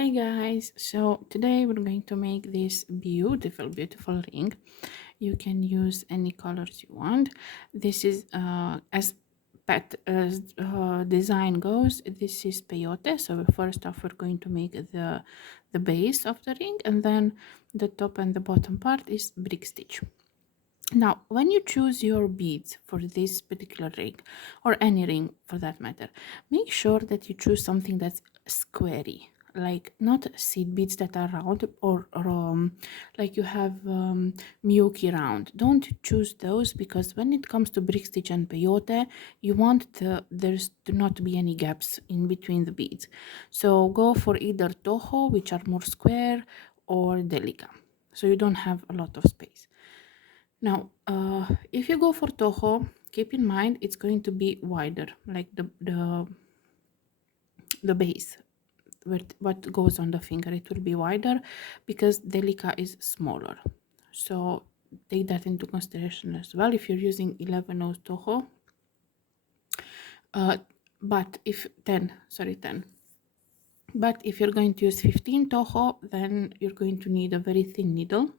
Hey guys, so today we're going to make this beautiful ring. You can use any colors you want. This is as design goes, this is peyote. So first off we're going to make the base of the ring, and then the top and the bottom part is brick stitch. Now, when you choose your beads for this particular ring, or any ring for that matter, make sure that you choose something that's squarey, like not seed beads that are round, or like you have milky round. Don't choose those, because when it comes to brick stitch and peyote, you want there's to not be any gaps in between the beads. So go for either toho, which are more square, or delica, so you don't have a lot of space. Now, if you go for Toho, keep in mind it's going to be wider, like the base, what goes on the finger. It will be wider because Delica is smaller. So take that into consideration as well if you're using 11 of Toho. But if 10, sorry, 10. But if you're going to use 15 Toho, then you're going to need a very thin needle,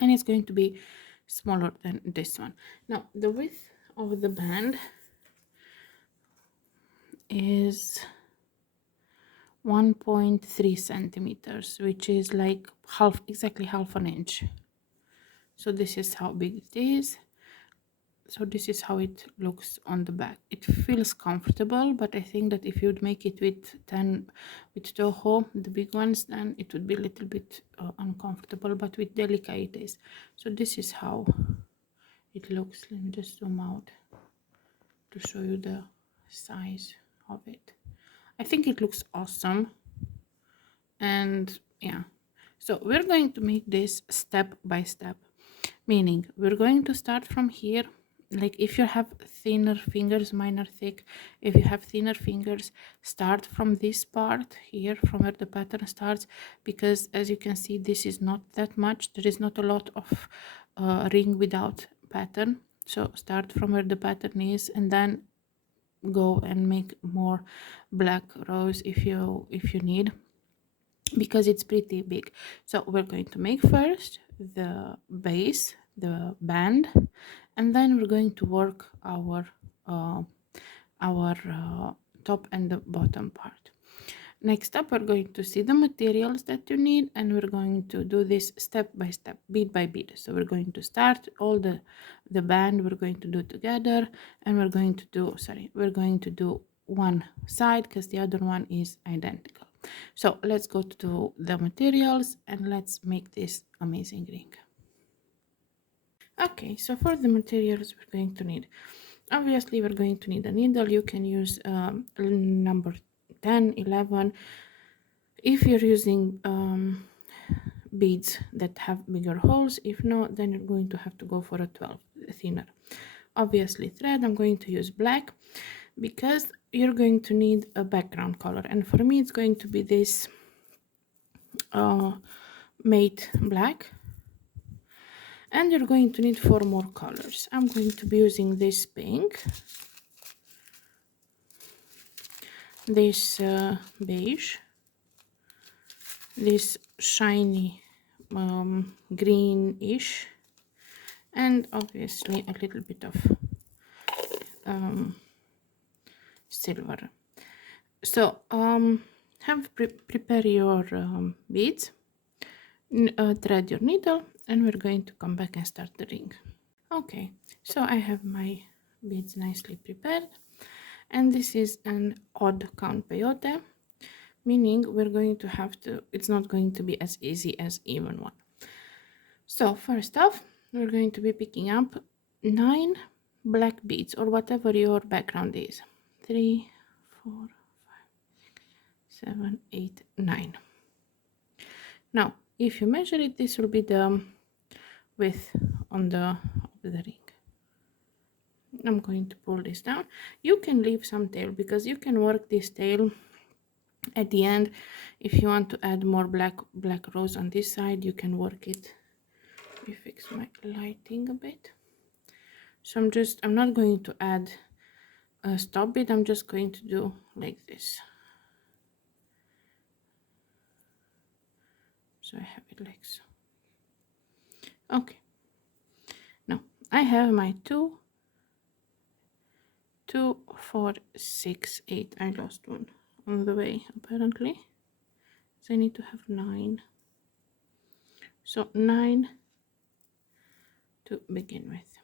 and it's going to be smaller than this one. Now, the width of the band is 1.3 centimeters, which is like exactly half an inch. So this is how big it is. So this is how it looks on the back. It feels comfortable, but I think that if you'd make it with Toho, the big ones, then it would be a little bit uncomfortable, but with Delica it is. So this is how it looks. Let me just zoom out to show you the size of it. I think it looks awesome. And yeah, so we're going to make this step by step, meaning we're going to start from here. Like if you have thinner fingers, mine are thick. If you have thinner fingers, start from this part here, from where the pattern starts, because as you can see, this is not that much. There is not a lot of ring without pattern. So start from where the pattern is, and then go and make more black rows if you need, because it's pretty big. So we're going to make first the base, the band, and then we're going to work our top and the bottom part. Next up, we're going to see the materials that you need, and we're going to do this step by step, bead by bead. So we're going to start all the band we're going to do together, and we're going to do one side because the other one is identical. So let's go to the materials and let's make this amazing ring. Okay, so for the materials we're going to need, obviously we're going to need a needle. You can use number 10, 11. If you're using beads that have bigger holes, if not, then you're going to have to go for a 12, thinner. Obviously thread, I'm going to use black because you're going to need a background color, and for me it's going to be this matte black, and you're going to need 4 more colors. I'm going to be using this pink, this beige, this shiny greenish, and obviously a little bit of silver. So prepare your beads, thread your needle, and we're going to come back and start the ring. Okay, so I have my beads nicely prepared, and this is an odd count peyote, meaning we're going to have to, it's not going to be as easy as even one. So first off, we're going to be picking up 9 black beads, or whatever your background is. 3, 4, 5, 6, 7, 8, 9. Now, if you measure it, this will be the width on the ring. I'm going to pull this down. You can leave some tail because you can work this tail at the end. If you want to add more black rows on this side, you can work it. Let me fix my lighting a bit. So I'm not going to add a stop bead. I'm just going to do like this. So I have it like so. Okay, now I have my 2, 4, 6, 8. I lost one on the way apparently, so I need to have 9. So 9 to begin with.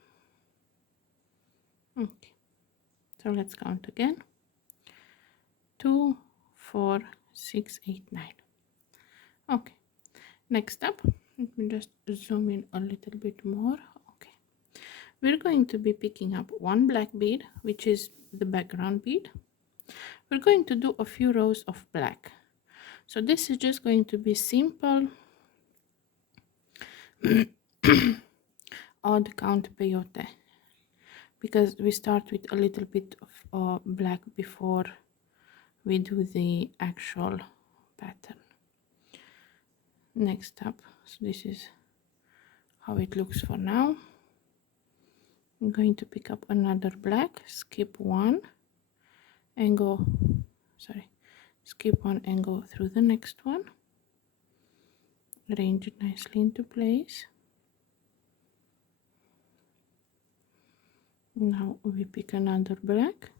Okay, so let's count again. 2, 4, 6, 8, 9. Okay, next up, let me just zoom in a little bit more. Okay, we're going to be picking up one black bead, which is the background bead. We're going to do a few rows of black. So this is just going to be simple odd count peyote, because we start with a little bit of black before we do the actual pattern. Next up, so this is how it looks for now. I'm going to pick up another black, skip one and go, skip one and go through the next one, arrange it nicely into place. Now we pick another black,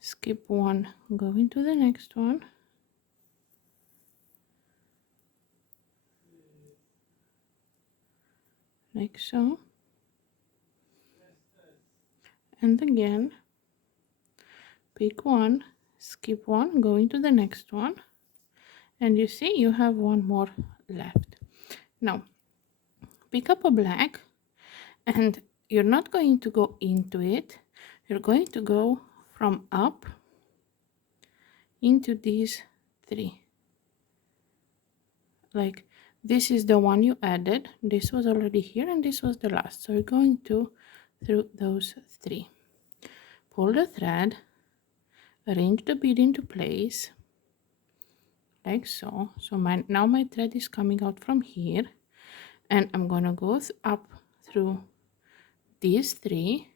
skip one, go into the next one, like so, and again pick one, skip one, go into the next one, and you see you have one more left. Now pick up a black, and you're not going to go into it, you're going to go from up into these 3. Like this is the one you added, this was already here, and this was the last, so you're going to through those 3, pull the thread, arrange the bead into place like so. So now my thread is coming out from here, and I'm gonna go up through these 3.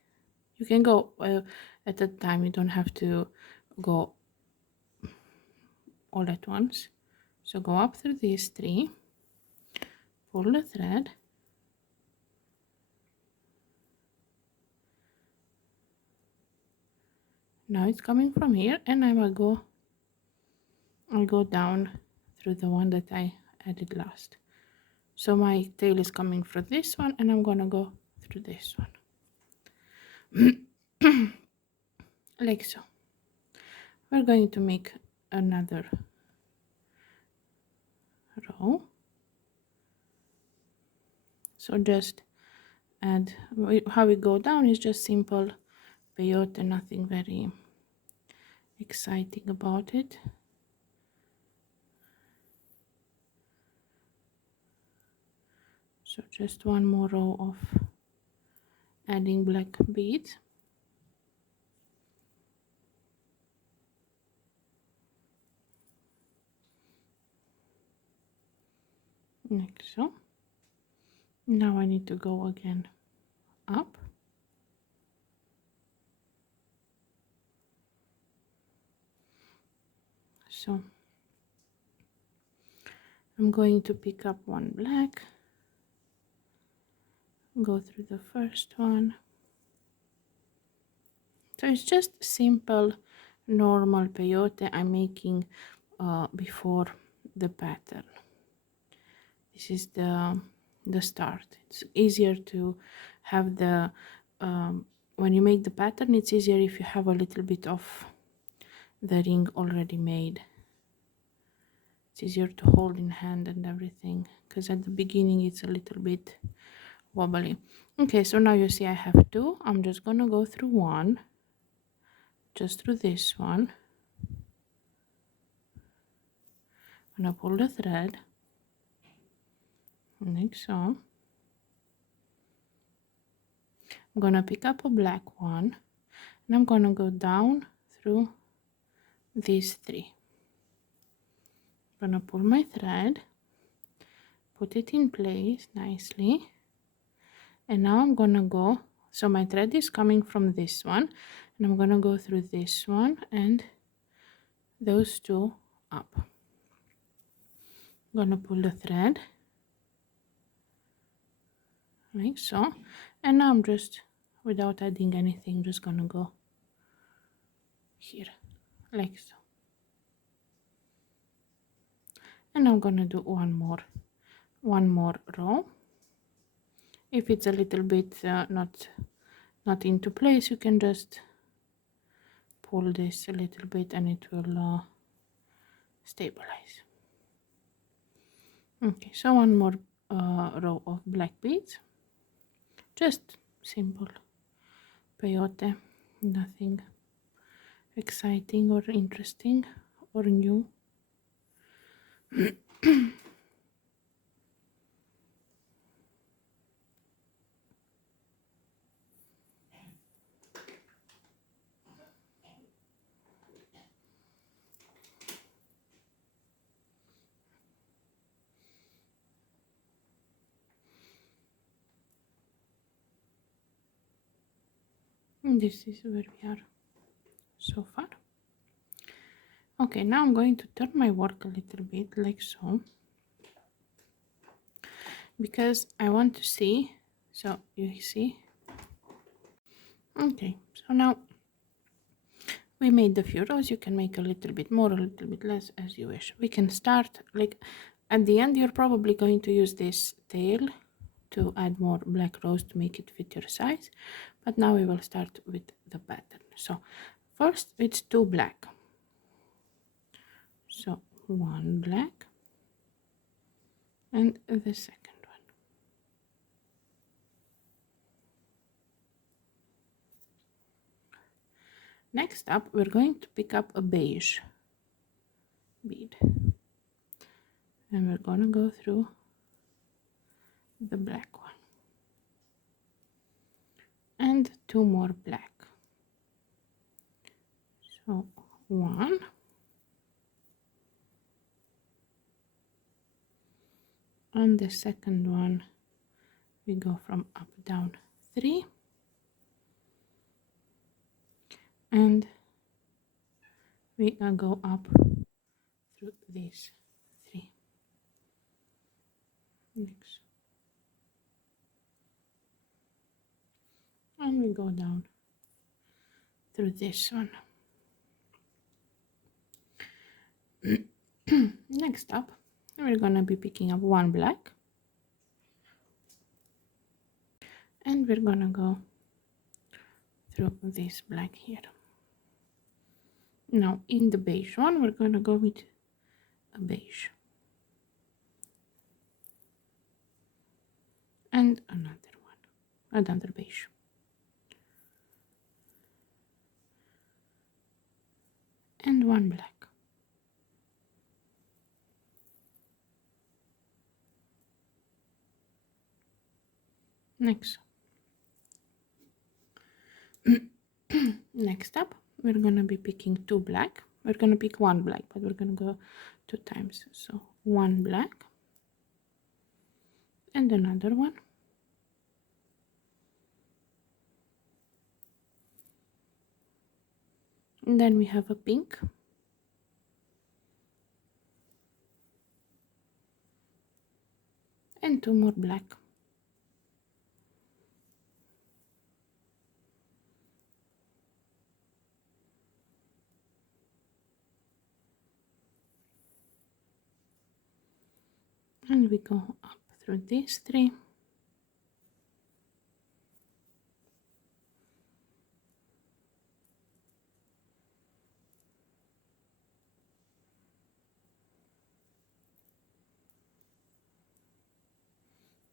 You can go at a time, you don't have to go all at once. So go up through these 3, pull the thread, now it's coming from here, and I'll go down through the one that I added last. So my tail is coming from this one, and I'm gonna go through this one like so. We're going to make another row, so just add, how we go down is just simple peyote, nothing very exciting about it. So just one more row of adding black beads. Like so. Now I need to go again up. So I'm going to pick up one black, go through the first one. So it's just simple normal peyote I'm making before the pattern. This is the start. It's easier to have the when you make the pattern, it's easier if you have a little bit of the ring already made. It's easier to hold in hand and everything, because at the beginning it's a little bit wobbly. Okay, so now you see I have 2. I'm just gonna go through one, just through this one. I'm gonna pull the thread like so. I'm gonna pick up a black one, and I'm gonna go down through these 3. I'm gonna pull my thread, put it in place nicely, and now I'm gonna go, so my thread is coming from this one, and I'm gonna go through this one and those 2 up. Gonna pull the thread like so, and now I'm just, without adding anything, just gonna go here like so, and I'm gonna do one more row. If it's a little bit not into place, you can just pull this a little bit and it will stabilize. Okay, so one more row of black beads, just simple peyote, nothing exciting or interesting or new. And this is where we are so far. Okay, now I'm going to turn my work a little bit like so, because I want to see. So you see, okay, so now we made the few rows. You can make a little bit more, a little bit less, as you wish. We can start like at the end. You're probably going to use this tail to add more black rows to make it fit your size, but now we will start with the pattern. So first it's 2 black, so 1 black and the second one. Next up, we're going to pick up a beige bead, and we're gonna go through the black one and 2 more black. So 1 and the second one, we go from up down 3 and we go up through these 3 next, and we go down through this one. Next up, we're gonna be picking up 1 black and we're gonna go through this black here. Now in the beige one, we're gonna go with a beige and another beige, and 1 black. Next. Next up, we're gonna be picking 2 black. We're gonna pick 1 black, but we're gonna go 2 times. So 1 black and another one. And then we have a pink. And 2 more black. And we go up through these 3.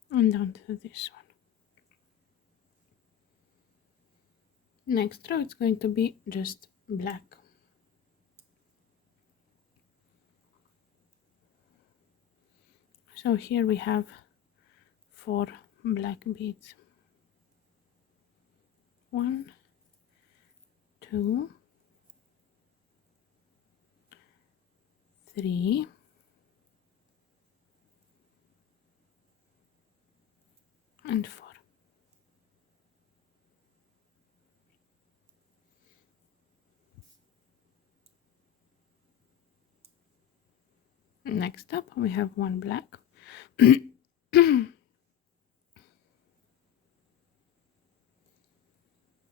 And down to this one. Next row, it's going to be just black. So here we have 4 black beads. 1, 2, 3, and 4. Next up we have one black,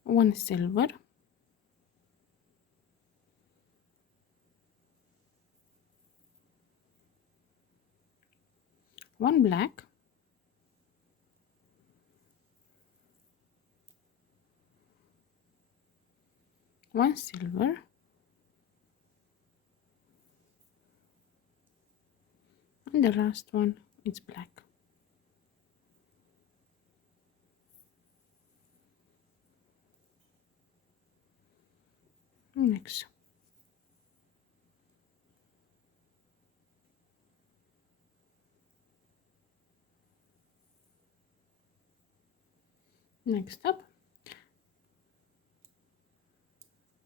one silver, one black, one silver, and the last one is black. Next up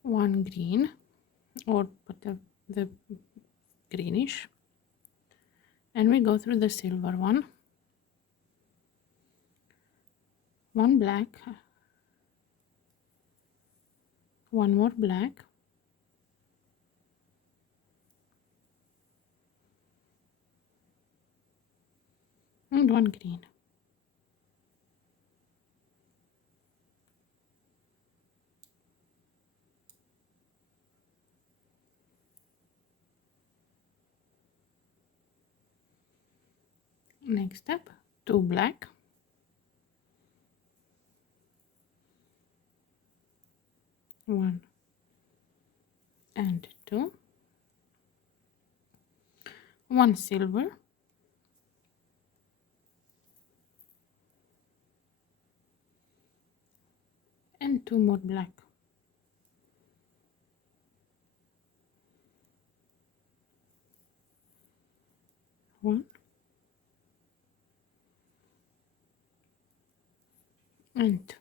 one green, or the greenish, and we go through the silver one black, one more black, and one green. Next up, two black, one and two, one silver, and two more black. One and two.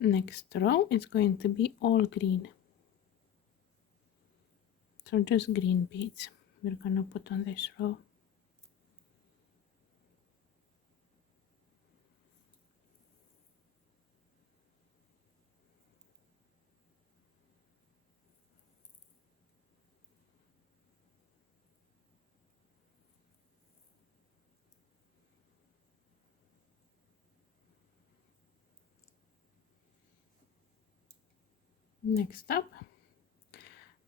Next row is going to be all green. So just green beads we're gonna put on this row. Next up,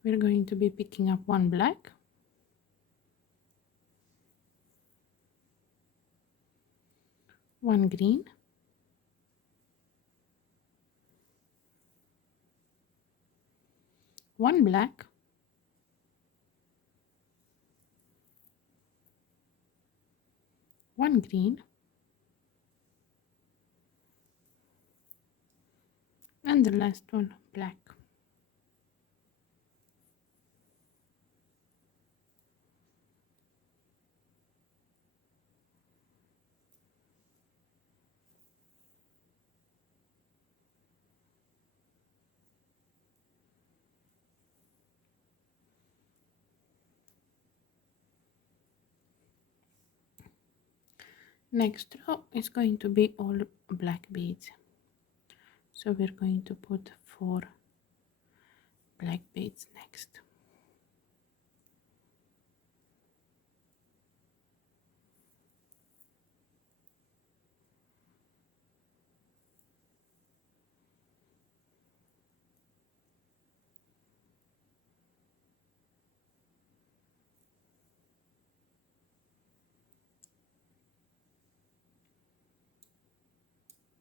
we're going to be picking up one black, one green, one black, one green, and the last one black. Next row is going to be all black beads. So we're going to put 4 black beads next.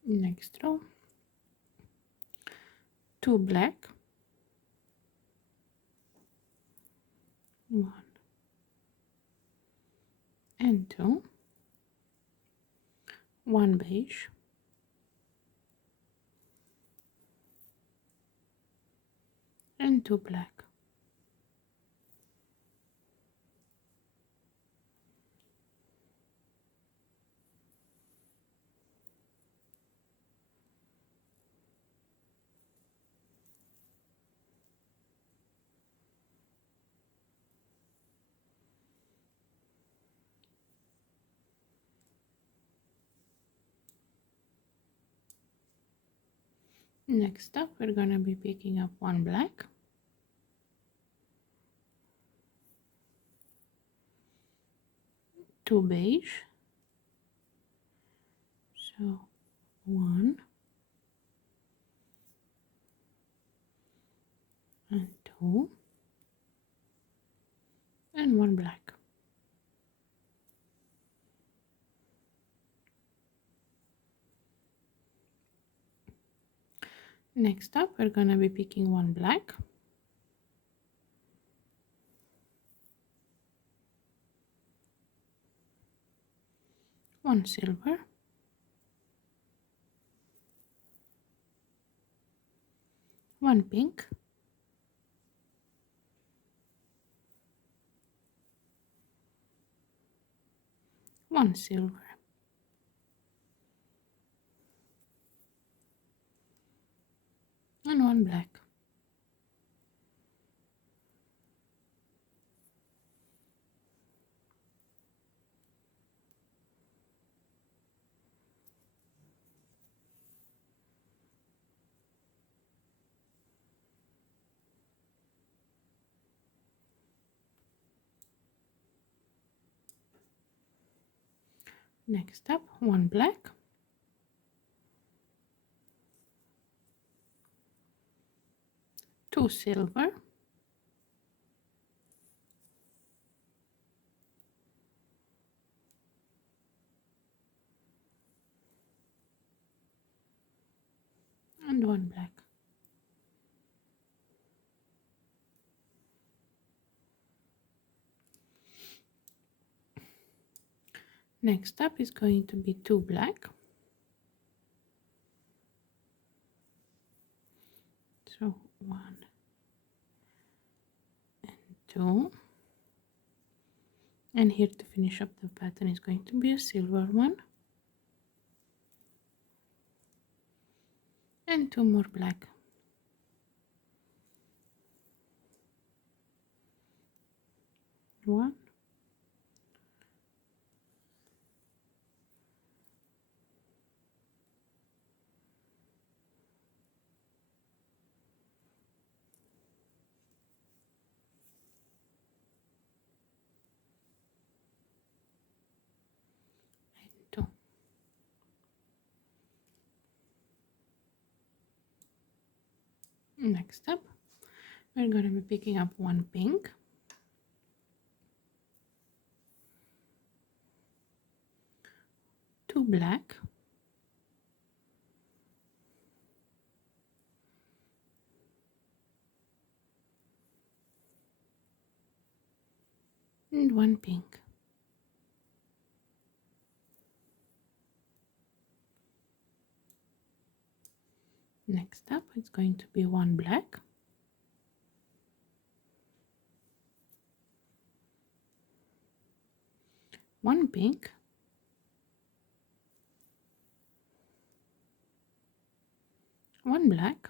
Next row, 2 black, 1 and 2, 1 beige, and 2 black. Next up, we're gonna be picking up one black, two beige, so one and two, and one black. Next up, we're gonna be picking one black, one silver, one pink, one silver, and one black. Next up, one black, two silver, and one black. Next up is going to be two black, so one and two, and here to finish up the pattern is going to be a silver one, and two more black. One and two. Next up, we're going to be picking up one pink, two black, and one pink. Next up, it's going to be one black, one pink, one black,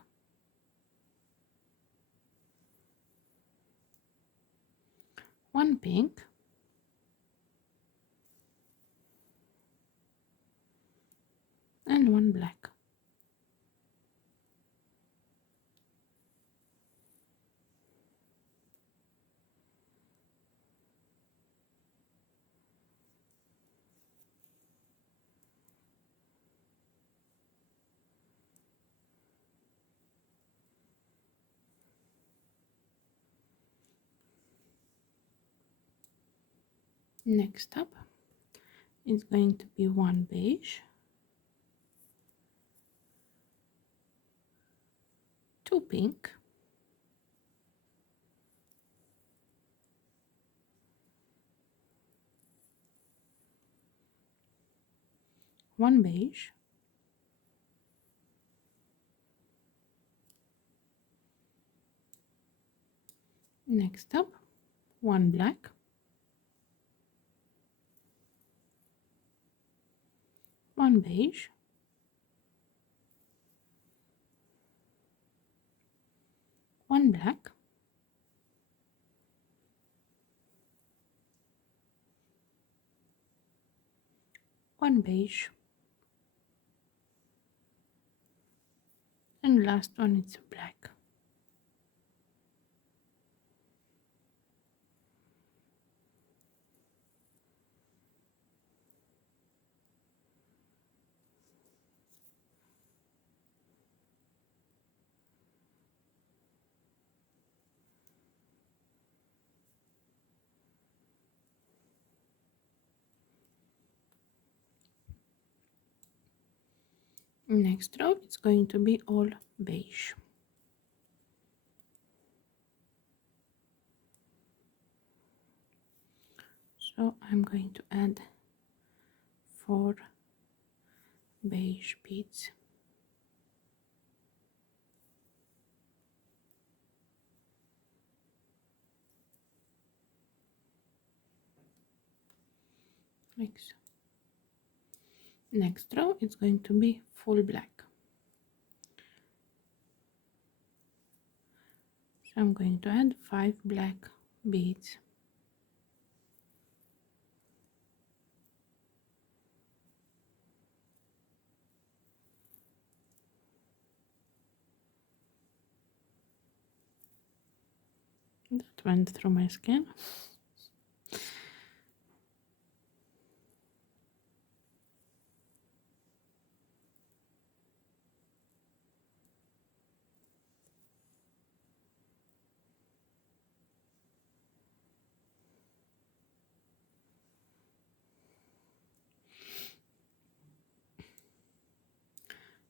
one pink, and one black. Next up, it's going to be one beige, two pink, one beige, next up, one black, one beige, one black, one beige, and last one is black. Next row it's going to be all beige. So I'm going to add 4 beige beads. Like so. Next row it's going to be full black. So I'm going to add 5 black beads. That went through my skin.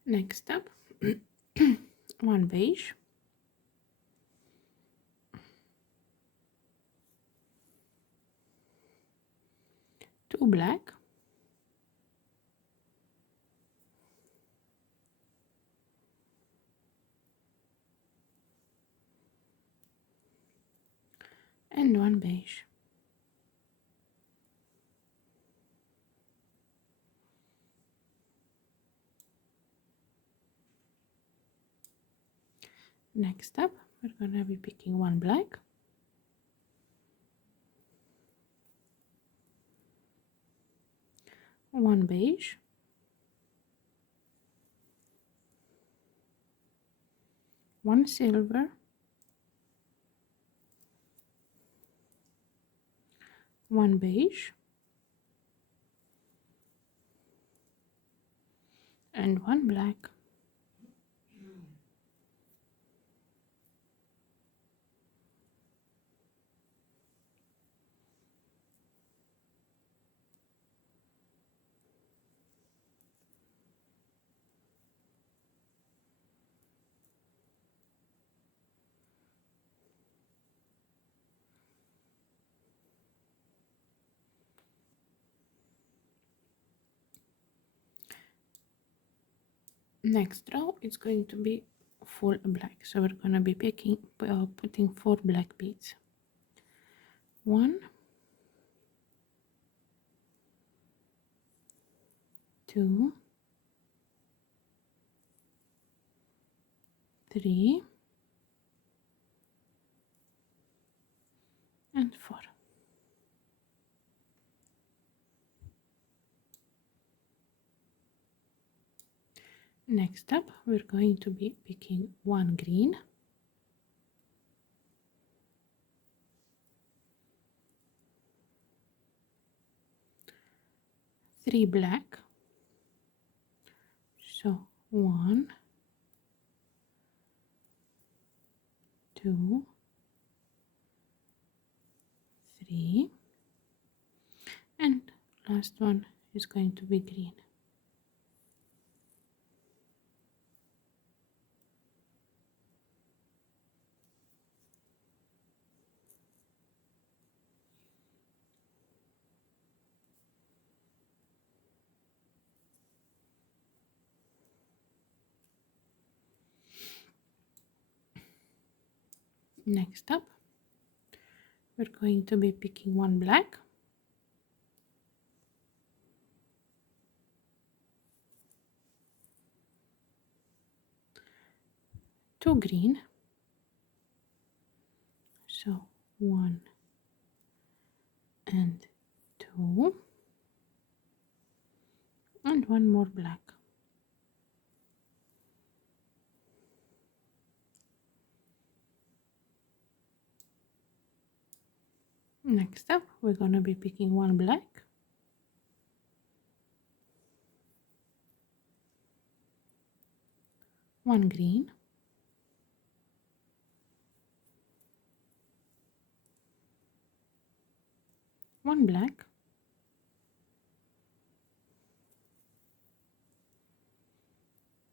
Next step, 1 beige, 2 black, and 1 beige. Next step, we're gonna be picking 1 black, 1 beige, 1 silver, 1 beige, and 1 black. Next row it's going to be full black, so we're gonna be putting 4 black beads. 1, 2, 3, and 4. Next up, we're going to be picking 1 green, 3 black, so 1, 2, 3, and last one is going to be green. Next up, we're going to be picking 1 black, 2 green, so 1 and 2, and 1 more black. Next up, we're gonna be picking one black, one green, one black,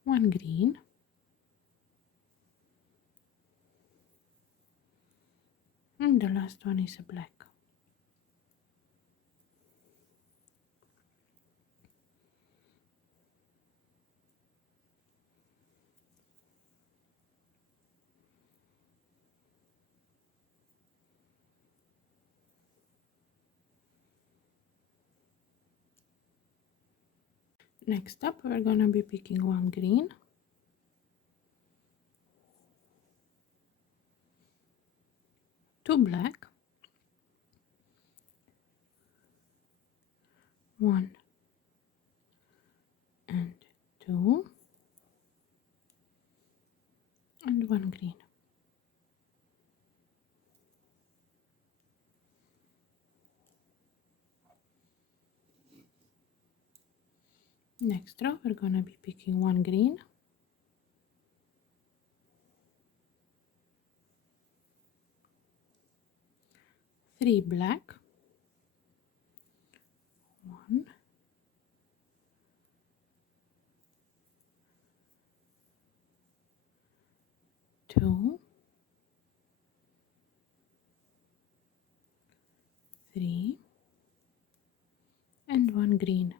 one green, and the last one is a black. Next up, we're gonna be picking one green, two black, one and two, and one green. Next row, we're gonna be picking one green, three black, one, two, three, and one green.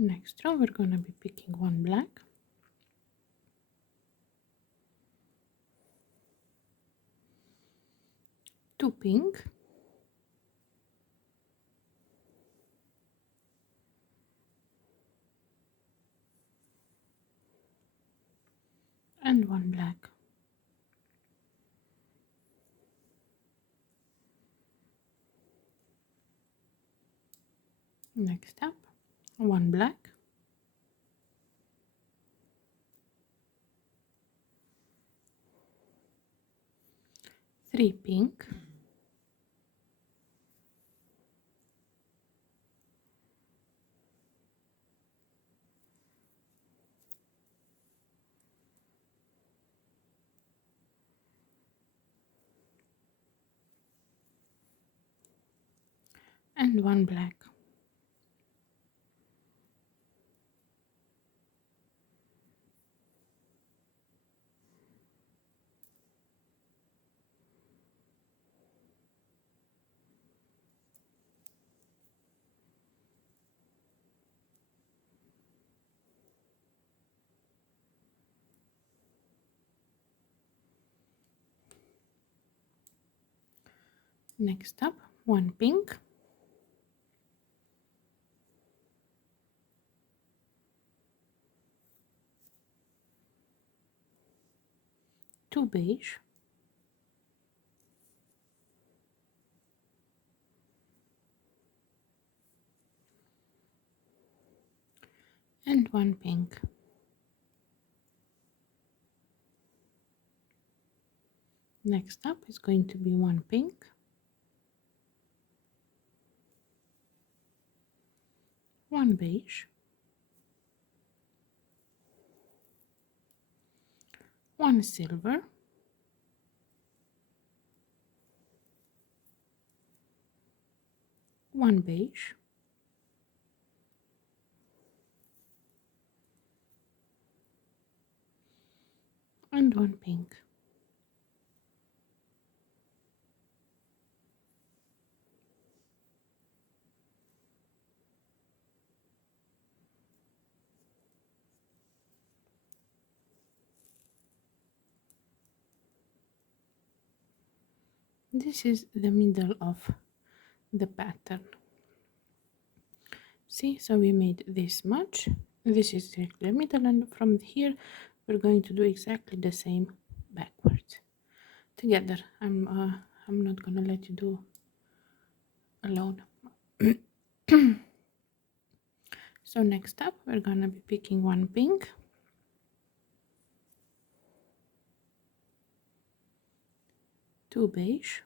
Next row, we're gonna be picking one black, two pink, and one black. Next up, one black, three pink, and one black. Next up, one pink, two beige, and one pink. Next up is going to be one pink, one beige, one silver, one beige, and one pink. This is the middle of the pattern. See, so we made this much, This is exactly the middle, and from here we're going to do exactly the same backwards together. I'm not gonna let you do alone. So next up we're gonna be picking one pink, two beige,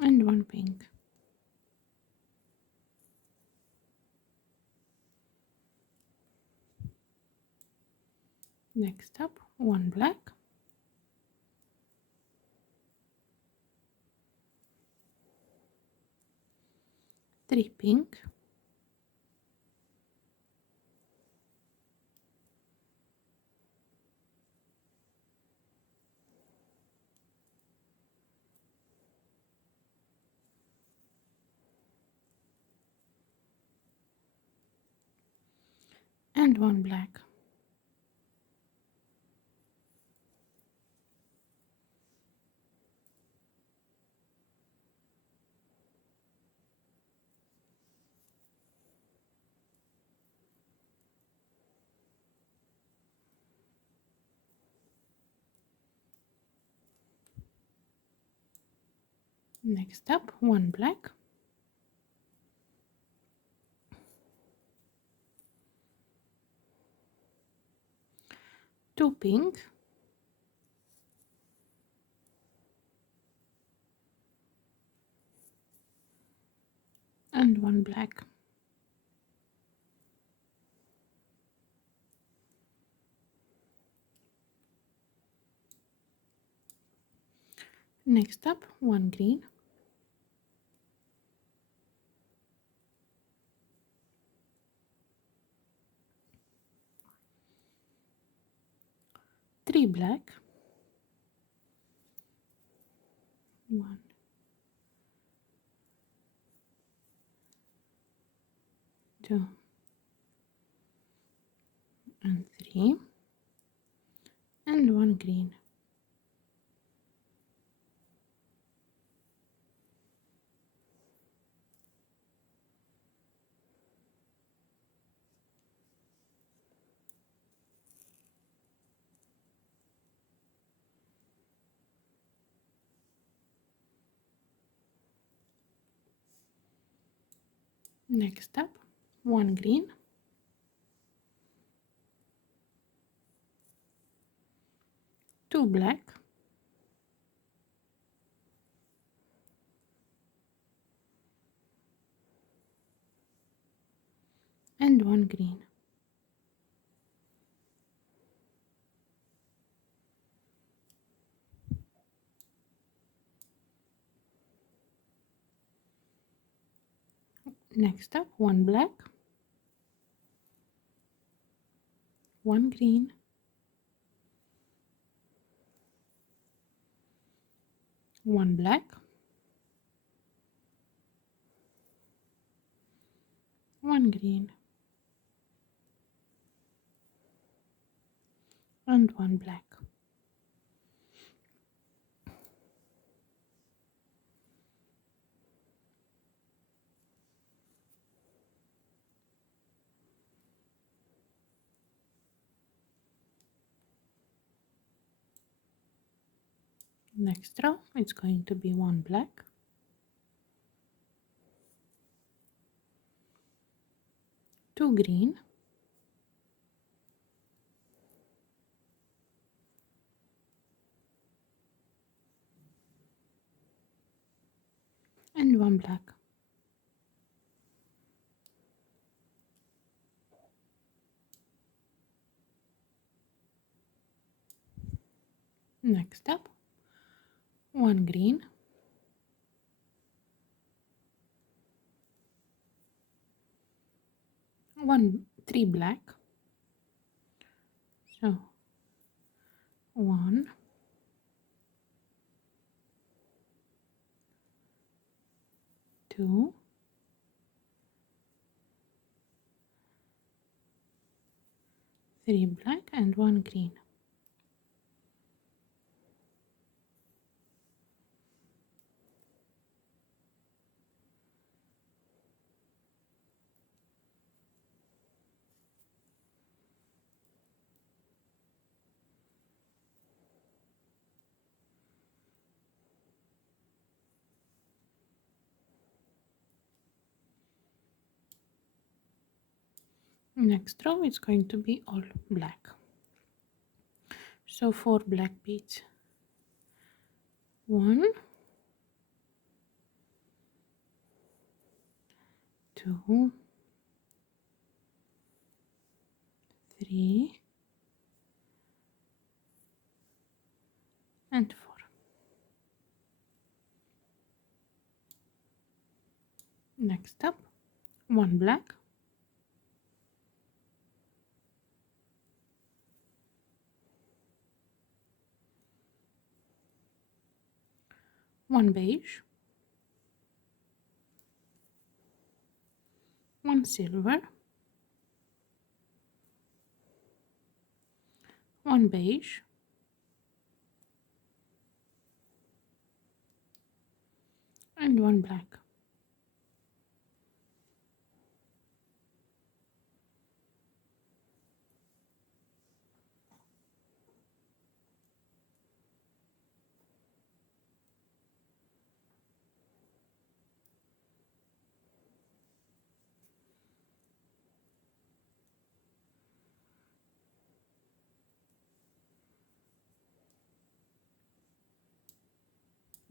and one pink. Next up, one black, three pink, and one black. Next up, one black, two pink, and one black. Next up, one green, three black, one, two, and three, and one green. Next up, one green, two black, and one green. Next up, one black, one green, one black, one green, and one black. Next row, it's going to be one black, two green, and one black. Next up, one green, three black. So one, two, three black, and one green. Next row is going to be all black. So 4 black beads. 1, 2, 3, and 4. Next up, 1 black, 1 beige, 1 silver, 1 beige, and 1 black.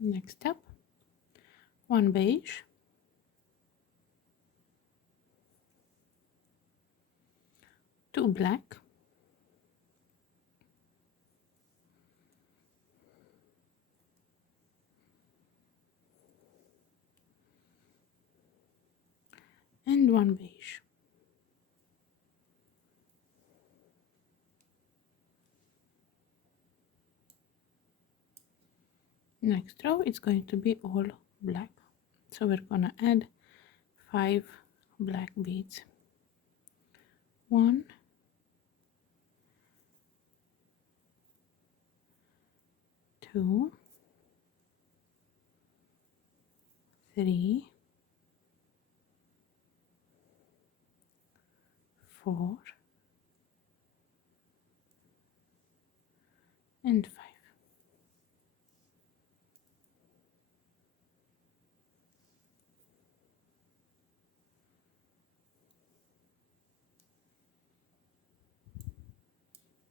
Next up, 1 beige, 2 black, 1 beige. Next row is going to be all black. So we're gonna add 5 black beads. 1, 2, 3, 4, and 5.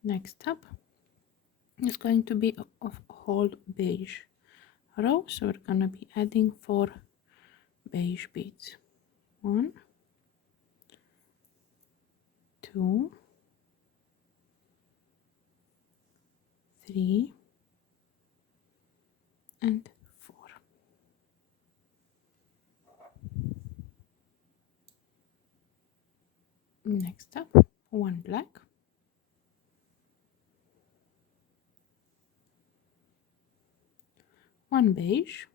Next up is going to be of whole beige row, so we're gonna be adding 4 beige beads. 1, 2, 3, and 4. Next up, 1 black, 1 beige,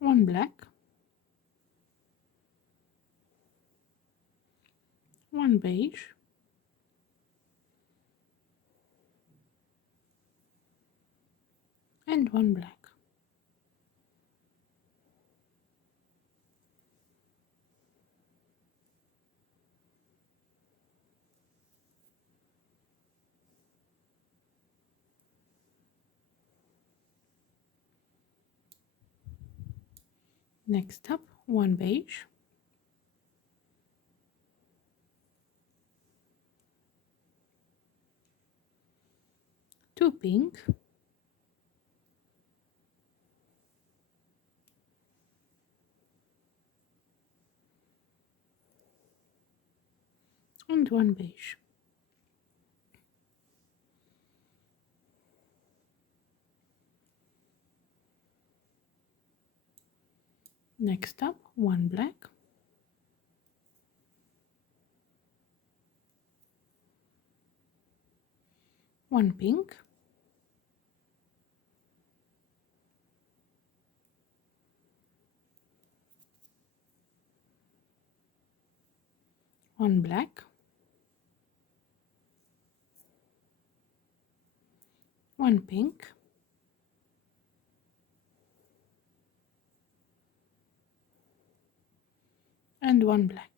1 black, 1 beige, and 1 black. Next up, 1 beige, 2 pink, and 1 beige. Next up, 1 black, 1 pink, 1 black, 1 pink, and 1 black.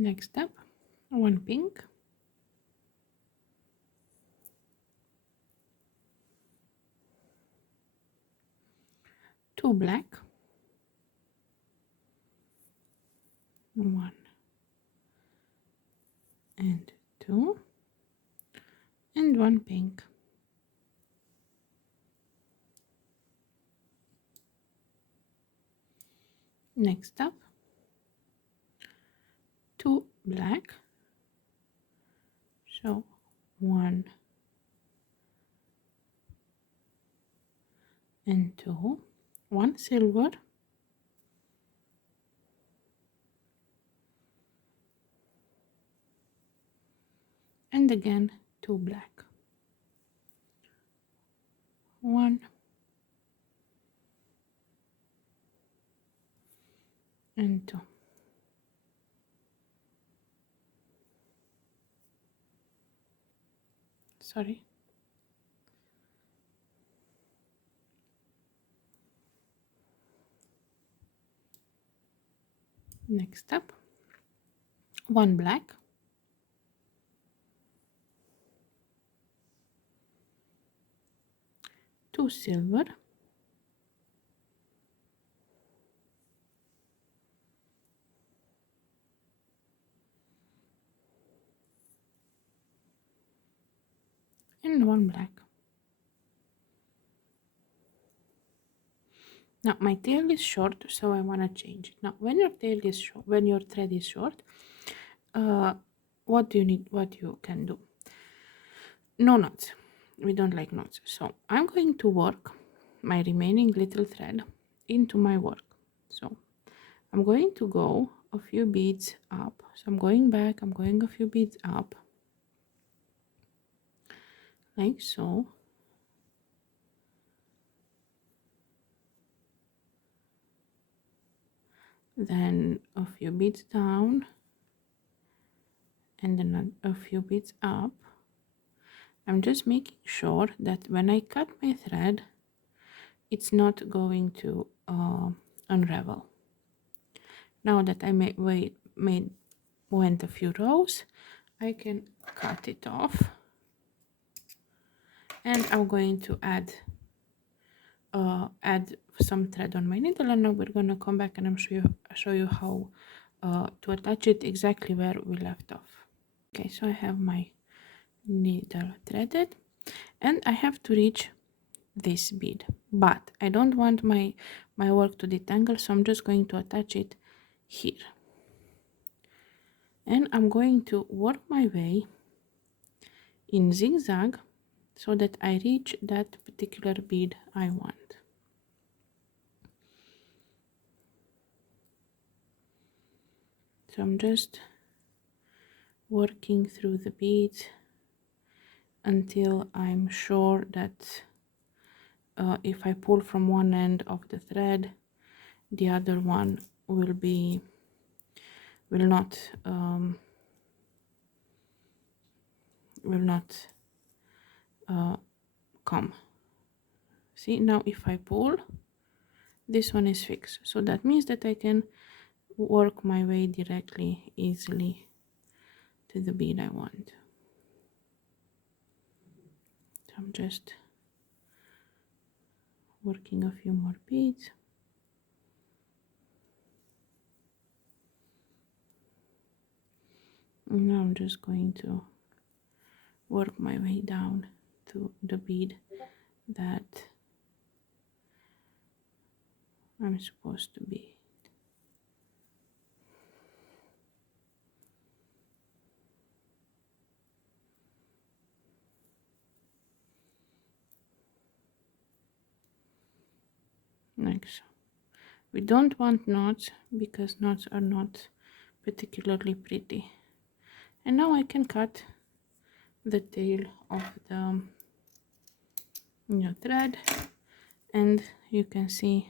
Next up, one pink, two black, one and two, and one pink. Next up, two black, so one and two, one silver, and again two black, one and two. Sorry. Next up, one black, two silver, and one black. Now my tail is short, so I want to change it. Now when your tail is short, when your thread is short, what do you need? What you can do? No knots. We don't like knots. So I'm going to work my remaining little thread into my work. So I'm going to go a few beads up. So I'm going back, I'm going a few beads up, like so. Then a few beads down, and then a few beads up. I'm just making sure that when I cut my thread, it's not going to unravel. Now that I went a few rows, I can cut it off, and I'm going to add some thread on my needle, and now we're going to come back and I'm show you how to attach it exactly where we left off. Okay, so I have my needle threaded, and I have to reach this bead, but I don't want my work to detangle, so I'm just going to attach it here, and I'm going to work my way in zigzag so that I reach that particular bead I want. So I'm just working through the beads until I'm sure that if I pull from one end of the thread, the other one will not come. See, now if I pull, this one is fixed, so that means that I can work my way directly, easily to the bead I want. So I'm just working a few more beads. And now I'm just going to work my way down to the bead that I'm supposed to be. Like so. We don't want knots because knots are not particularly pretty. And now I can cut the tail of the thread, and you can see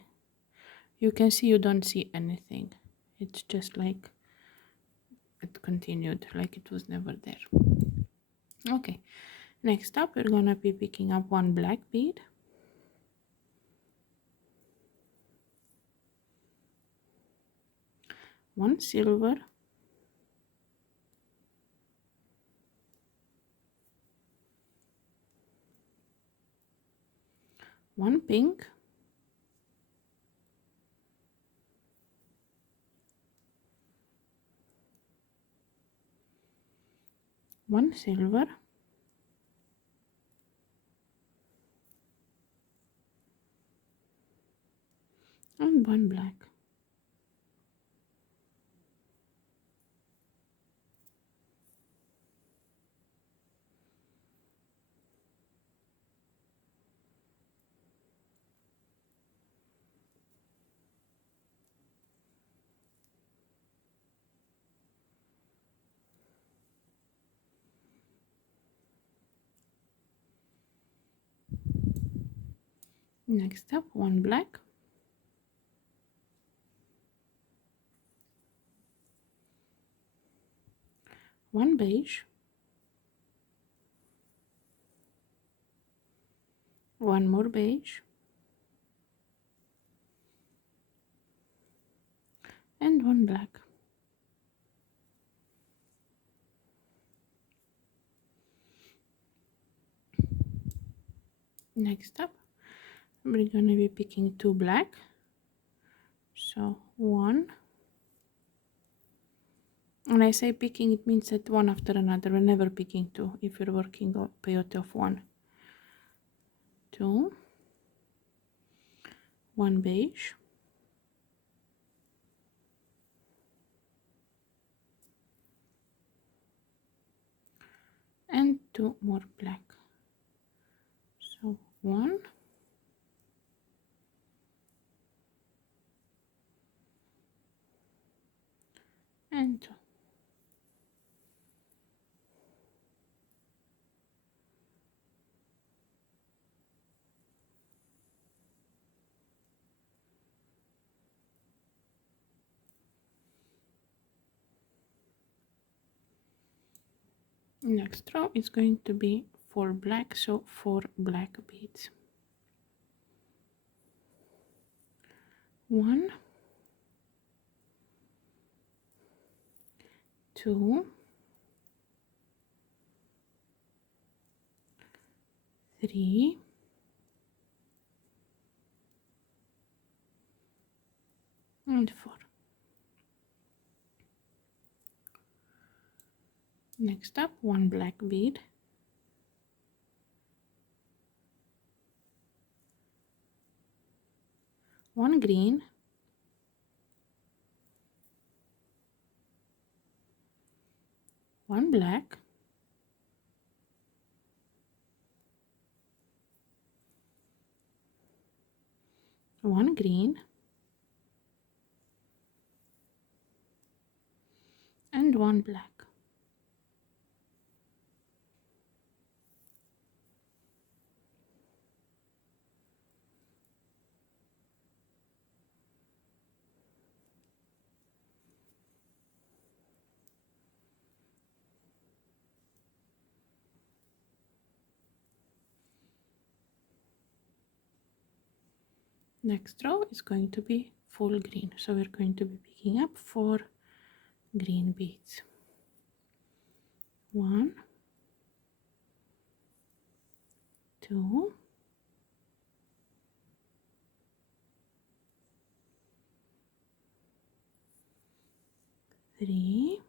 you don't see anything. It's just like it continued, like it was never there. Okay, next up we're gonna be picking up one black bead, one silver, one pink, one silver, and one black. Next up, one black, one beige, one more beige, and one black. Next up, we're gonna be picking two black. So one, when I say picking, it means that one after another. We're never picking two if you're working on peyote of one. Two, one beige, and two more black. So one, and two. Next row is going to be 4 black, so 4 black beads. 1, 2, 3, and 4. Next up, 1 black bead, 1 green, 1 black, 1 green, and 1 black. Next row is going to be full green, so we're going to be picking up 4 green beads. 1, 2, 3,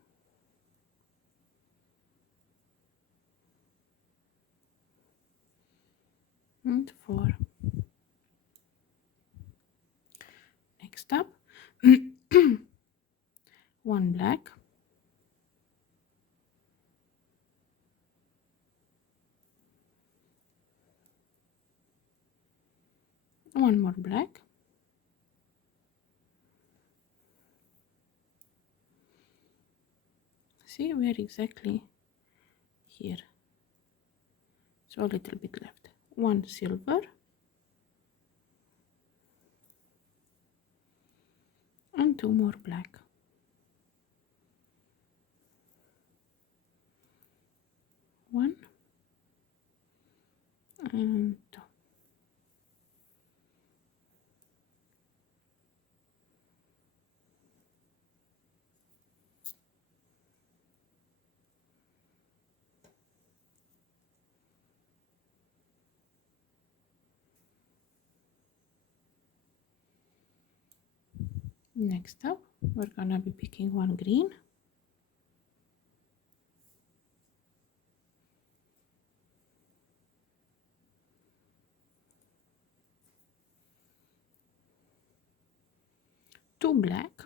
and 4. Next up, 1 black, 1 more black, see, we're exactly here, so a little bit left. 1 silver, and 2 more black. 1 and 2. Next up, we're gonna be picking one green. Two black.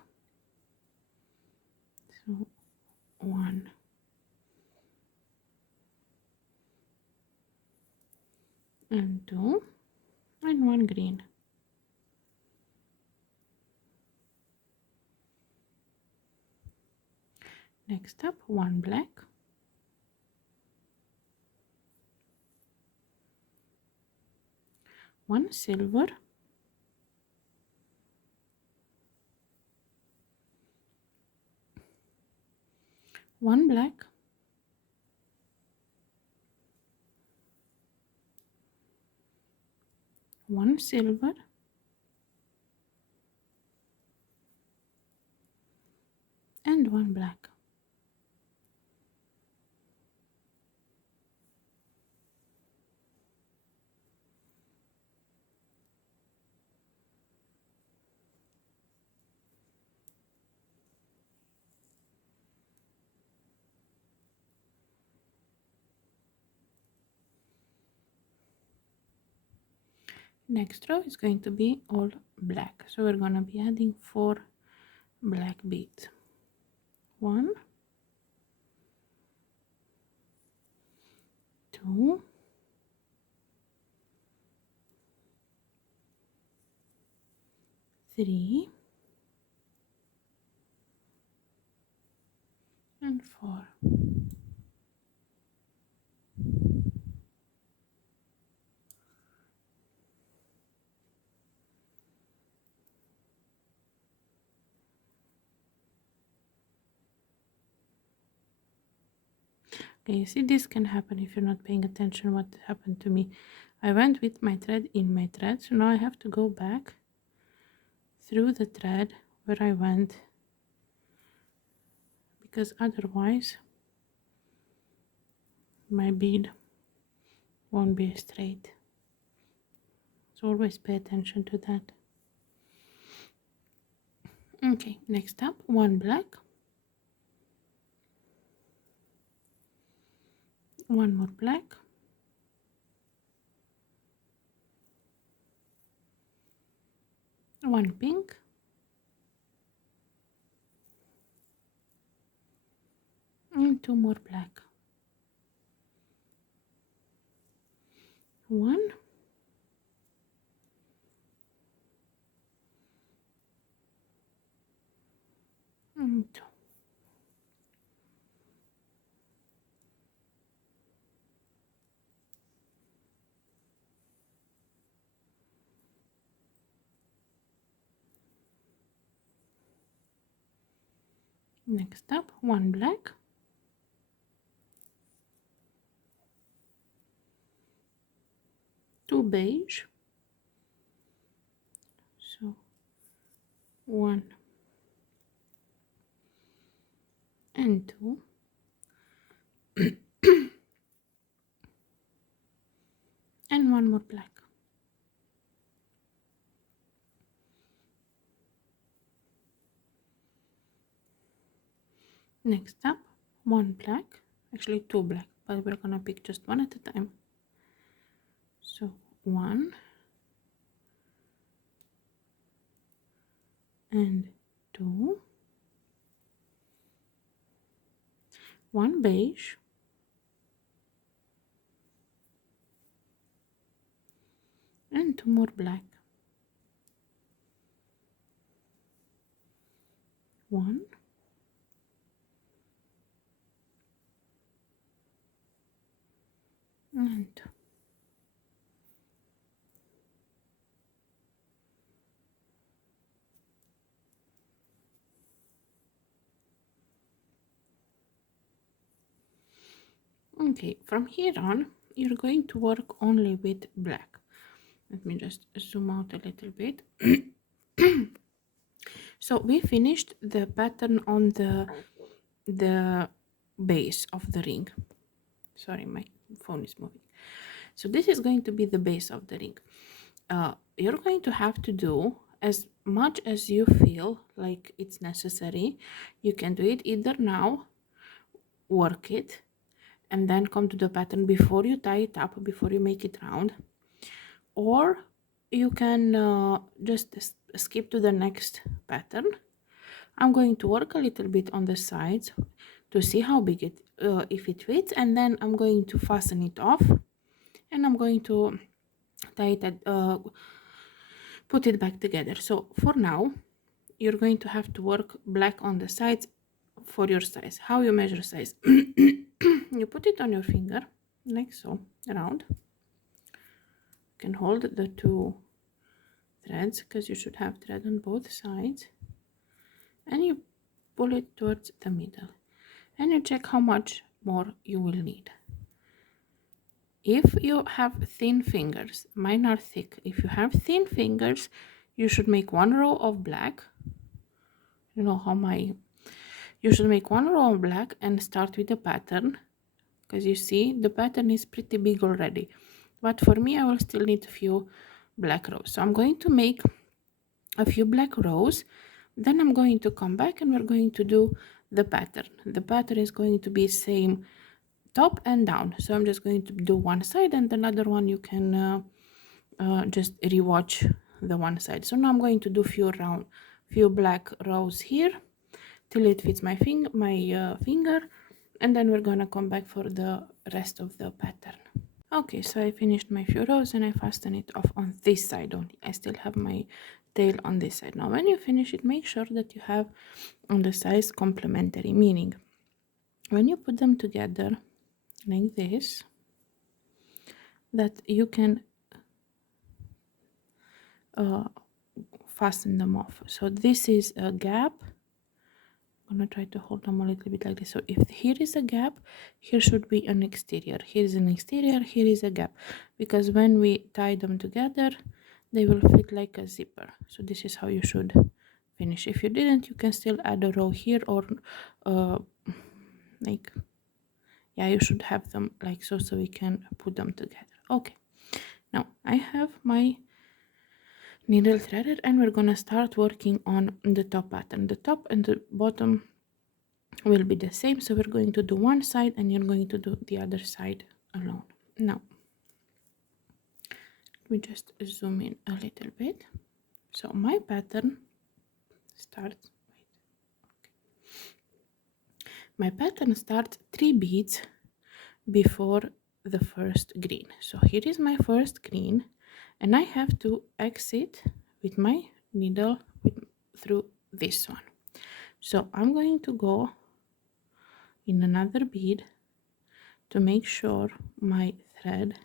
So one and two, and one green. Next up, one black, one silver, one black, one silver, and one black. Next row is going to be all black, so we're going to be adding 4 black beads. 1, 2, 3, and 4. Okay, you see, this can happen if you're not paying attention what happened to me. I went with my thread in my thread, so now I have to go back through the thread where I went, because otherwise my bead won't be straight. So always pay attention to that. Okay, next up, one black, one more black, one pink, and 2 more black. 1, and 2. Next up, one black, two beige, so 1 and 2, and one more black. Next up, one black, actually 2 black, but we're gonna pick just one at a time. So 1 and 2, one beige, and 2 more black. 1 and 2. Okay, from here on, you're going to work only with black. Let me just zoom out a little bit. So we finished the pattern on the base of the ring. Sorry, my phone is moving. So this is going to be the base of the ring. You're going to have to do, as much as you feel like it's necessary, you can do it either now, work it, and then come to the pattern before you tie it up, before you make it round, or you can just skip to the next pattern. I'm going to work a little bit on the sides to see how big it if it fits, and then I'm going to fasten it off, and I'm going to tie it put it back together. So for now you're going to have to work black on the sides for your size. How you measure size? You put it on your finger like so, around. You can hold the two threads because you should have thread on both sides, and you pull it towards the middle, and you check how much more you will need. If you have thin fingers, mine are thick, if you have thin fingers, you should make one row of black. You know how you should make one row of black and start with the pattern, because you see the pattern is pretty big already, but for me I will still need a few black rows. So I'm going to make a few black rows, then I'm going to come back and we're going to do the pattern. The pattern is going to be same top and down, so I'm just going to do one side, and another one you can just rewatch the one side. So now I'm going to do few black rows here till it fits my finger, and then we're gonna come back for the rest of the pattern. Okay, so I finished my few rows and I fasten it off on this side only. I still have my tail on this side. Now when you finish it, make sure that you have on the sides complementary, meaning when you put them together like this, that you can fasten them off. So this is a gap. I'm gonna try to hold them a little bit like this. So if here is a gap, here should be an exterior. Here is an exterior, here is a gap, because when we tie them together they will fit like a zipper. So this is how you should finish. If you didn't, you can still add a row here, or like, yeah, you should have them like so, so we can put them together. Okay, now I have my needle threaded and we're gonna start working on the top pattern. The top and the bottom will be the same, so we're going to do one side and you're going to do the other side alone. Now we just zoom in a little bit. So my pattern starts, my pattern starts 3 beads before the first green. So here is my first green, and I have to exit with my needle through this one. So I'm going to go in another bead to make sure my thread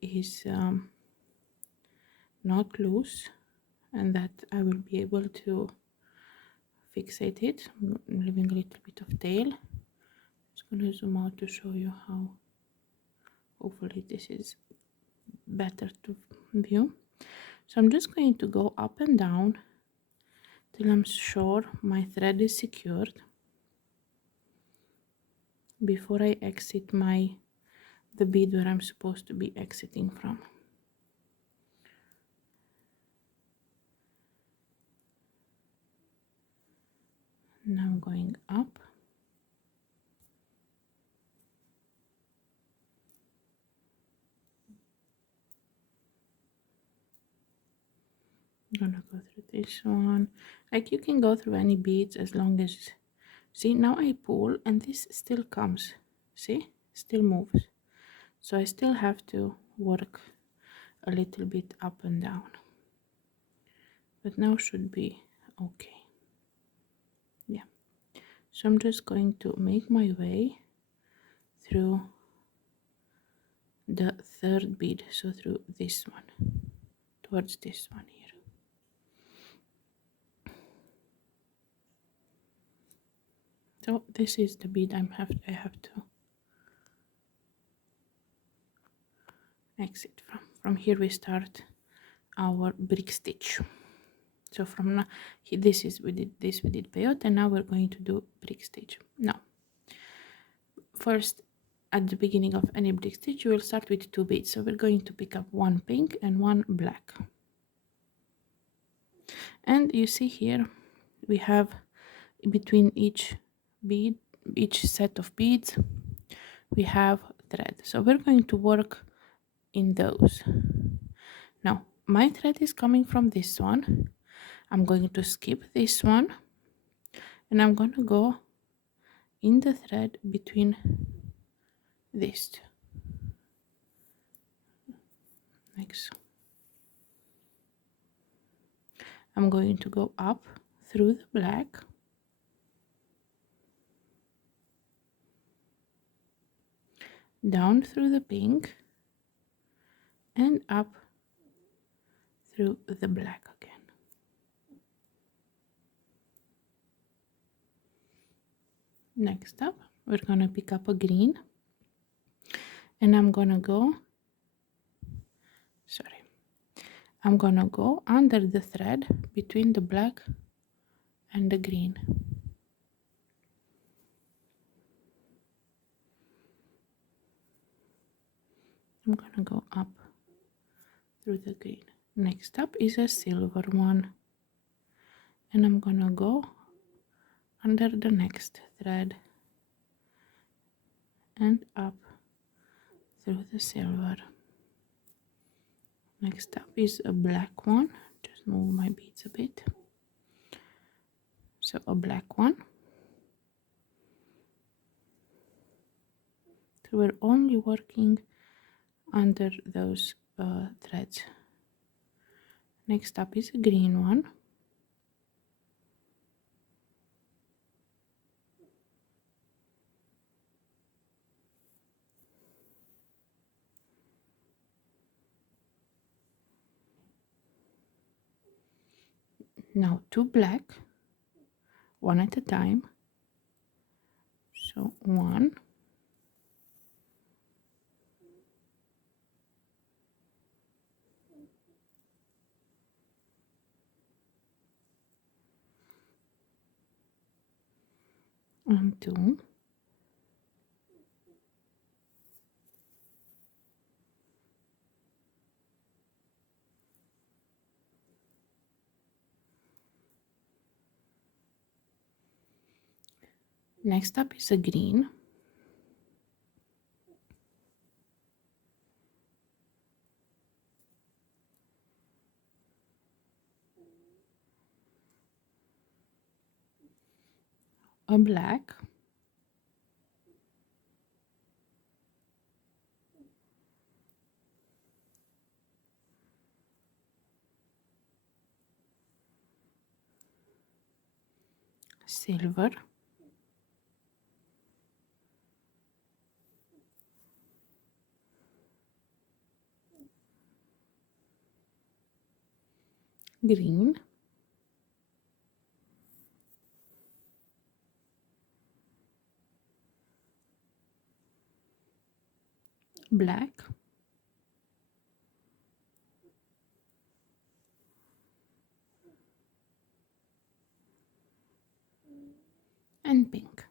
is not loose and that I will be able to fixate it. I'm leaving a little bit of tail. Just going to zoom out to show you how hopefully this is better to view. So I'm just going to go up and down till I'm sure my thread is secured before I exit the bead where I'm supposed to be exiting from. Now I'm going up. I'm gonna go through this one. Like, you can go through any beads as long as, see, now I pull and this still comes, see, still moves. So I still have to work a little bit up and down, but now should be okay. Yeah, so I'm just going to make my way through the third bead, so through this one, towards this one here. So this is the bead I have to exit from. From here we start our brick stitch. So from now, this is we did peyote, and now we're going to do brick stitch. Now first, at the beginning of any brick stitch you will start with 2 beads, so we're going to pick up one pink and one black. And you see here we have between each bead, each set of beads, we have thread. So we're going to work in those. Now my thread is coming from this one. I'm going to skip this one and I'm going to go in the thread between these two, like so. I'm going to go up through the black, down through the pink, and up through the black again. Next up, we're gonna pick up a green, and I'm gonna go under the thread between the black and the green. I'm gonna go up through the green. Next up is a silver one, and I'm gonna go under the next thread and up through the silver. Next up is a black one. Just move my beads a bit. So a black one. So we're only working under those threads. Next up is a green one. Now two black, one at a time. So one, and two, next up is a green, a black, silver, green, black, and pink.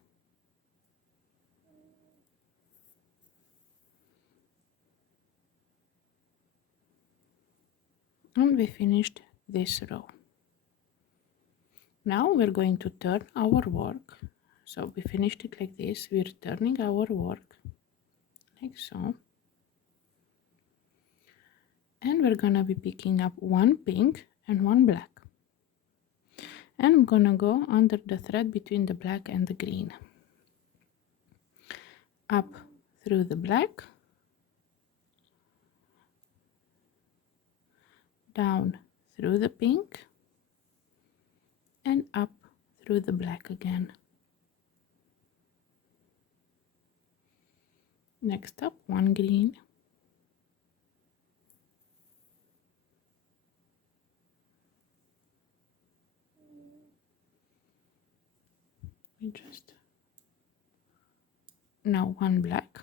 And we finished this row. Now we're going to turn our work. So we finished it like this. We're turning our work like so. And we're gonna be picking up one pink and one black. And I'm gonna go under the thread between the black and the green. Up through the black, down through the pink, and up through the black again. Next up, one green, now one black,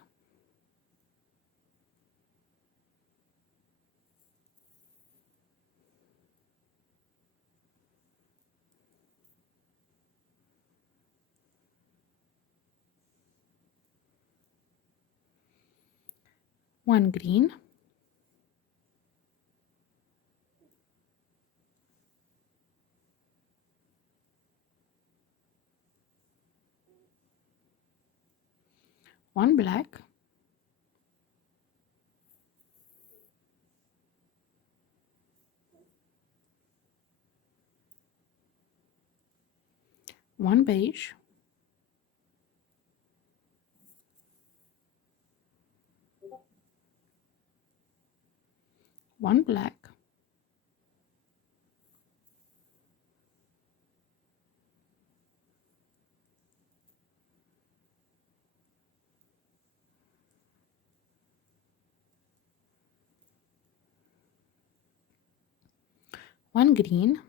one green, one black, one beige, one black, one green,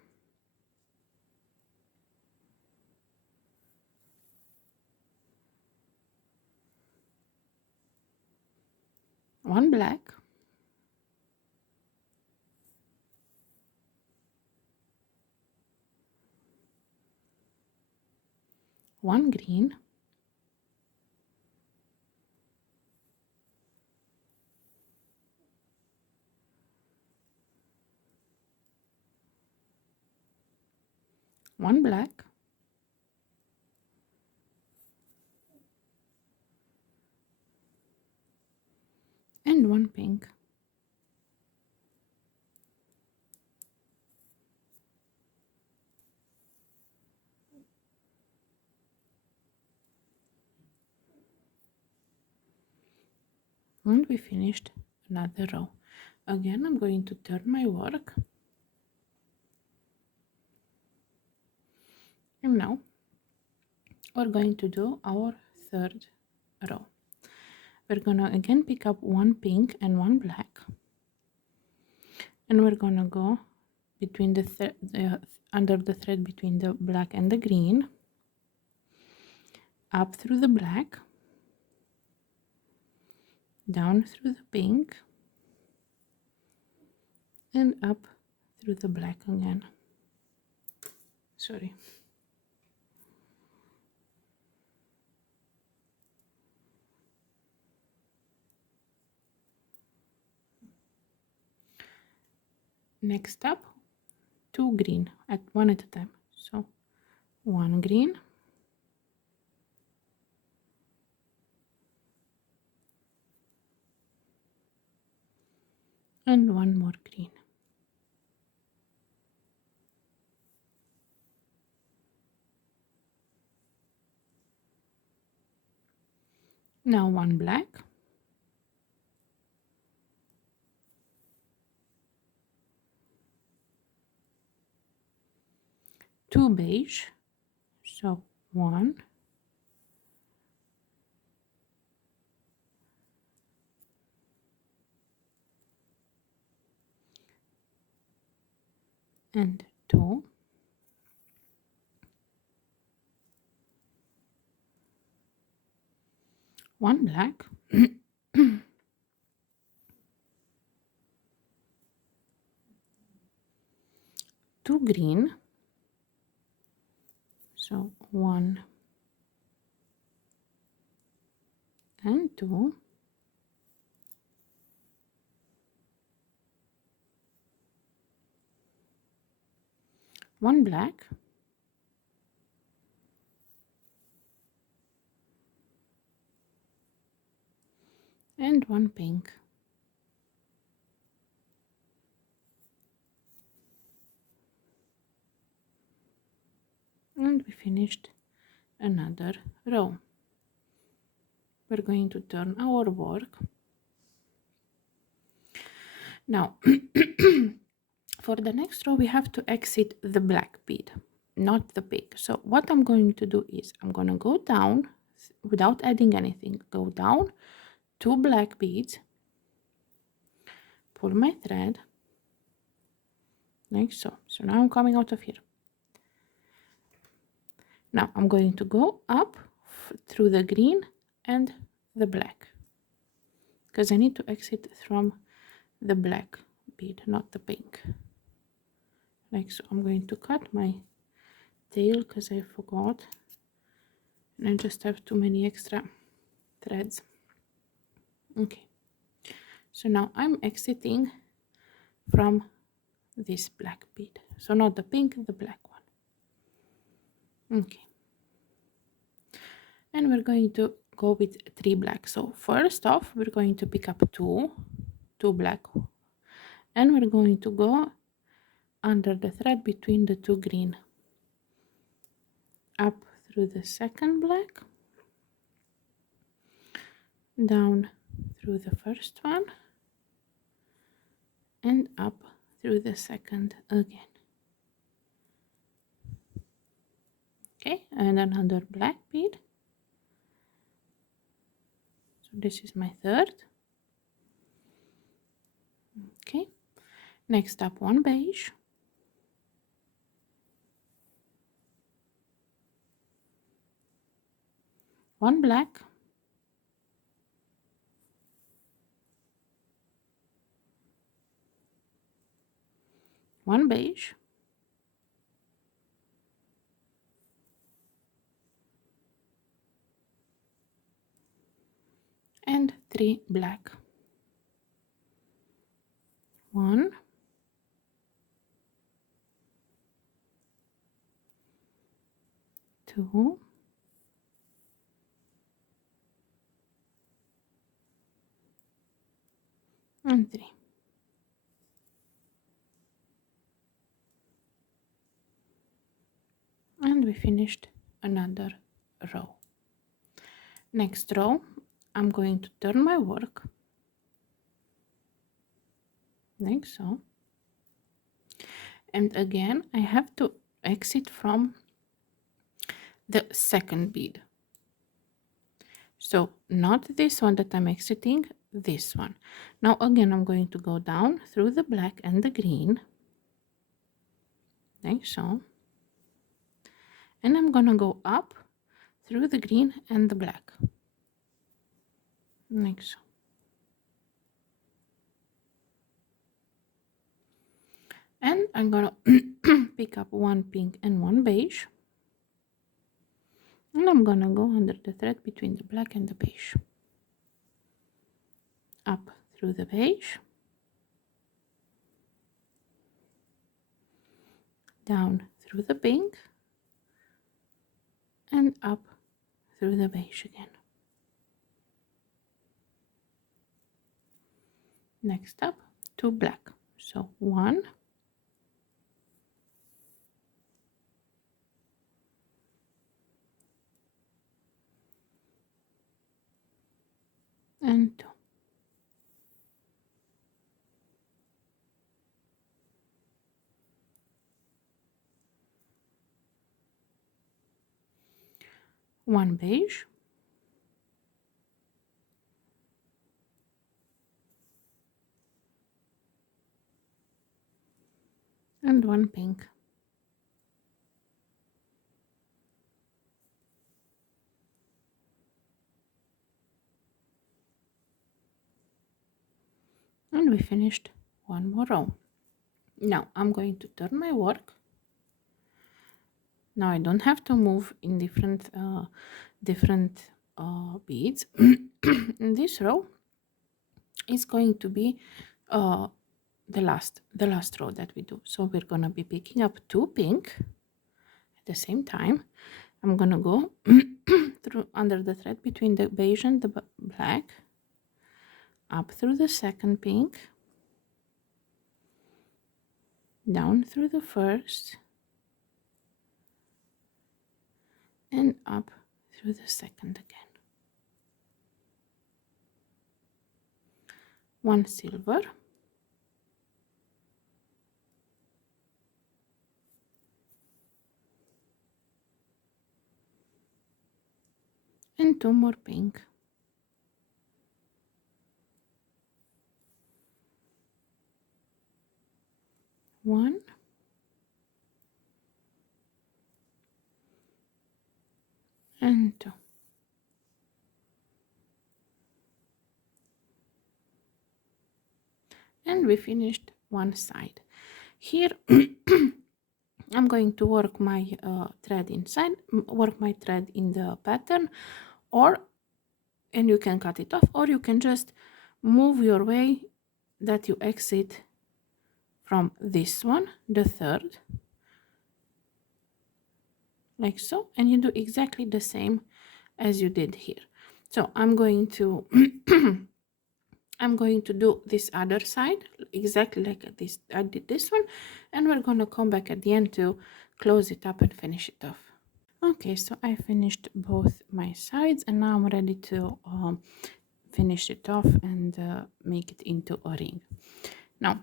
one black, one green, one black, and one pink. And we finished another row. Again, I'm going to turn my work. And now we're going to do our third row. We're gonna again pick up one pink and one black, and we're gonna go between the under the thread between the black and the green, up through the black, down through the pink, and up through the black again. Sorry. Next up, two green at one at a time. So one green, and one more green. Now one black, two beige, so one, and two, one black, two green, so one and two, one black, and one pink. And we finished another row. We're going to turn our work. Now for the next row we have to exit the black bead, not the pink. So what I'm going to do is I'm going to go down without adding anything, go down two black beads, pull my thread like so. So now I'm coming out of here. Now I'm going to go up through the green and the black, because I need to exit from the black bead, not the pink, like so. I'm going to cut my tail because I forgot, and I just have too many extra threads. Okay, so now I'm exiting from this black bead, so not the pink, the black one. Okay, and we're going to go with 3 black. So first off, we're going to pick up two black, and we're going to go under the thread between the 2 green, up through the second black, down through the first one, and up through the second again. Okay, and another black bead. So this is my third. Okay, next up, one beige, one black, one beige, and 3 black. 1, 2, and 3. And we finished another row. Next row, I'm going to turn my work like so, and again I have to exit from the second bead. So not this one that I'm exiting, this one. Now again I'm going to go down through the black and the green like so, and I'm gonna go up through the green and the black like so. And I'm gonna pick up one pink and one beige, and I'm gonna go under the thread between the black and the beige, up through the beige, down through the pink, and up through the beige again. Next up, 2 black. So 1, and 2. One beige, and one pink. And we finished one more row. Now I'm going to turn my work. Now I don't have to move in different beads. In this row is going to be the last row that we do. So we're gonna be picking up 2 pink at the same time. I'm gonna go through under the thread between the beige and the black, up through the second pink, down through the first, and up through the second again. One silver, and 2 more pink. One, and 2. And we finished one side. Here I'm going to work my thread inside, work my thread in the pattern, and you can cut it off, or you can just move your way that you exit from this one, the third, like so, and you do exactly the same as you did here. So I'm going to I'm going to do this other side exactly like this. I did this one, and we're going to come back at the end to close it up and finish it off. Okay, so I finished both my sides, and now I'm ready to finish it off and make it into a ring. Now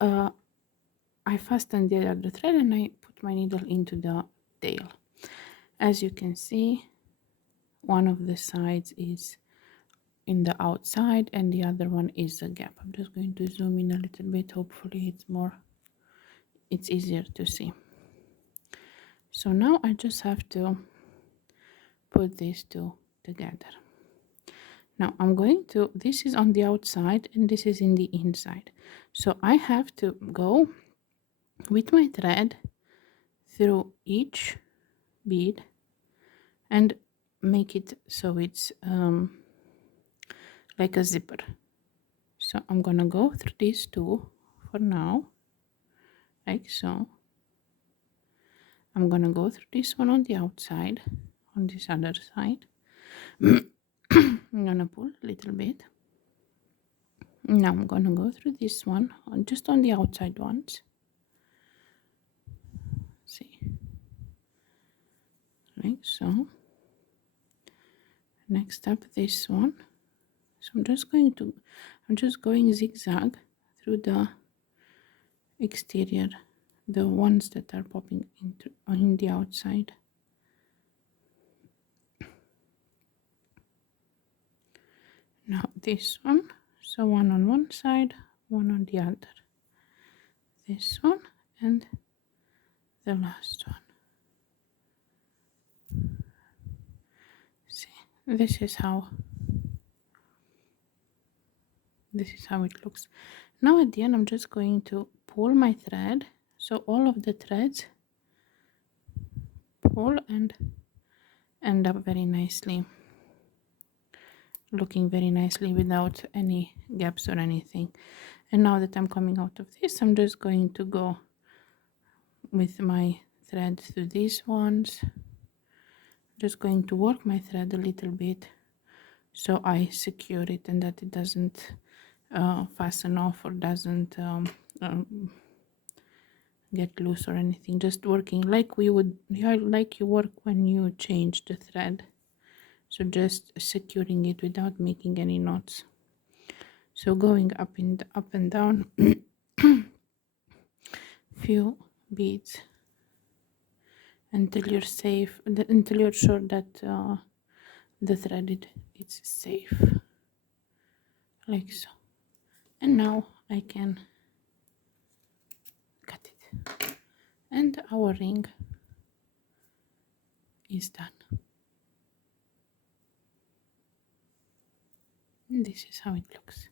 I fastened the other thread and I put my needle into the tail. As you can see, one of the sides is in the outside and the other one is a gap. I'm just going to zoom in a little bit. Hopefully it's easier to see. So now I just have to put these two together. Now I'm going to, this is on the outside and this is in the inside. So I have to go with my thread through each bead and make it so it's like a zipper. So I'm gonna go through these two for now, like so. I'm gonna go through this one on the outside, on this other side. I'm gonna pull a little bit. Now I'm gonna go through this one just on the outside ones. See, like so. Next up, this one. So I'm just going zigzag through the exterior, the ones that are popping into on the outside. Now this one, so one on one side, one on the other. This one and the last one. See, this is how it looks. Now at the end I'm just going to pull my thread, so all of the threads pull and end up very nicely, looking very nicely without any gaps or anything. And now that I'm coming out of this, I'm just going to go with my thread through these ones, just going to work my thread a little bit so I secure it and that it doesn't fasten off or doesn't get loose or anything. Just working like we would, like you work when you change the thread. So just securing it without making any knots. So going up and down few beads until you're safe, until you're sure that the threaded it's safe, like so. And now I can cut it, and our ring is done. And this is how it looks.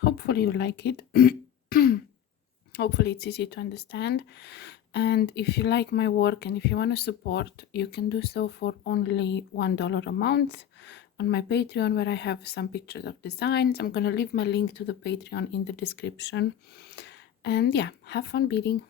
Hopefully you like it. Hopefully it's easy to understand. And if you like my work and if you want to support, you can do so for only $1 a month on my Patreon, where I have some pictures of designs. I'm going to leave my link to the Patreon in the description. And yeah, have fun beading.